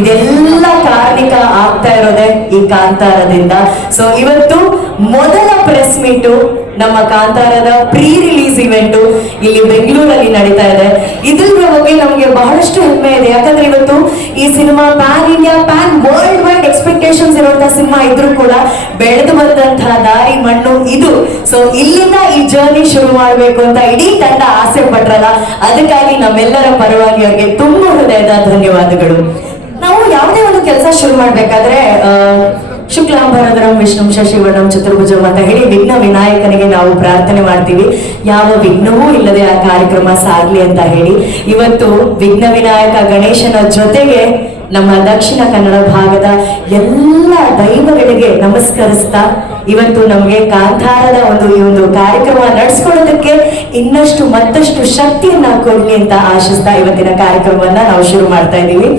ಇದೆಲ್ಲ ಕಾರಣಿಕ ಆಗ್ತಾ ಇರೋದೇ ಈ ಕಾಂತಾರದಿಂದ. ಸೊ ಇವತ್ತು ಮೊದಲ ಪ್ರೆಸ್ ಮೀಟು ನಮ್ಮ ಕಾಂತಾರದ ಪ್ರೀ ರಿಲೀಸ್ ಇವೆಂಟು ಇಲ್ಲಿ ಬೆಂಗಳೂರಲ್ಲಿ ನಡೀತಾ ಇದೆ. ಇದ್ರ ಬಗ್ಗೆ ನಮಗೆ ಬಹಳಷ್ಟು ಹೆಮ್ಮೆ ಇದೆ. ಯಾಕಂದ್ರೆ ಇವತ್ತು ಈ cinema PAN India PAN world wide expectations ಇರುವಂತಹ ಸಿನಿಮಾ ಇದ್ರೂ ಕೂಡ ಬೆಳೆದು ಬಂದಂತಹ ದಾರಿ ಮಣ್ಣು ಇದು. ಸೊ ಇಲ್ಲಿಂದ ಈ ಜರ್ನಿ ಶುರು ಮಾಡಬೇಕು ಅಂತ ಇಡೀ ತಂಡ ಆಸೆ ಪಟ್ರಲ್ಲ, ಅದಕ್ಕಾಗಿ ನಮ್ಮೆಲ್ಲರ ಪರವಾಗಿ ಅವರಿಗೆ ತುಂಬಾ ಹೃದಯದ ಧನ್ಯವಾದಗಳು. ನಾವು ಯಾವುದೇ ಒಂದು ಕೆಲಸ ಶುರು ಮಾಡ್ಬೇಕಾದ್ರೆ ಶುಕ್ಲಾಂಬರಧರಂ ವಿಷ್ಣು ಶಶಿವರ್ಣಂ ಚತುರ್ಭುಜಂ ಅಂತ ಹೇಳಿ ವಿಘ್ನ ವಿನಾಯಕನಿಗೆ ನಾವು ಪ್ರಾರ್ಥನೆ ಮಾಡ್ತೀವಿ, ಯಾವ ವಿಘ್ನವೂ ಇಲ್ಲದೆ ಆ ಕಾರ್ಯಕ್ರಮ ಸಾಗ್ಲಿ ಅಂತ ಹೇಳಿ. ಇವತ್ತು ವಿಘ್ನ ವಿನಾಯಕ ಗಣೇಶನ ಜೊತೆಗೆ ನಮ್ಮ ದಕ್ಷಿಣ ಕನ್ನಡ ಭಾಗದ ಎಲ್ಲ ದೈವಗಳಿಗೆ ನಮಸ್ಕರಿಸ್ತಾ ಇವತ್ತು ನಮಗೆ ಕಾಂತಾರದ ಈ ಒಂದು ಕಾರ್ಯಕ್ರಮ ನಡೆಸ್ಕೊಳ್ಳೋದಕ್ಕೆ ಇನ್ನಷ್ಟು ಮತ್ತಷ್ಟು ಶಕ್ತಿಯನ್ನ ಕೊಡ್ಲಿ ಅಂತ ಆಶಿಸ್ತಾ ಇವತ್ತಿನ ಕಾರ್ಯಕ್ರಮವನ್ನ ನಾವು ಶುರು ಮಾಡ್ತಾ ಇದ್ದೀವಿ.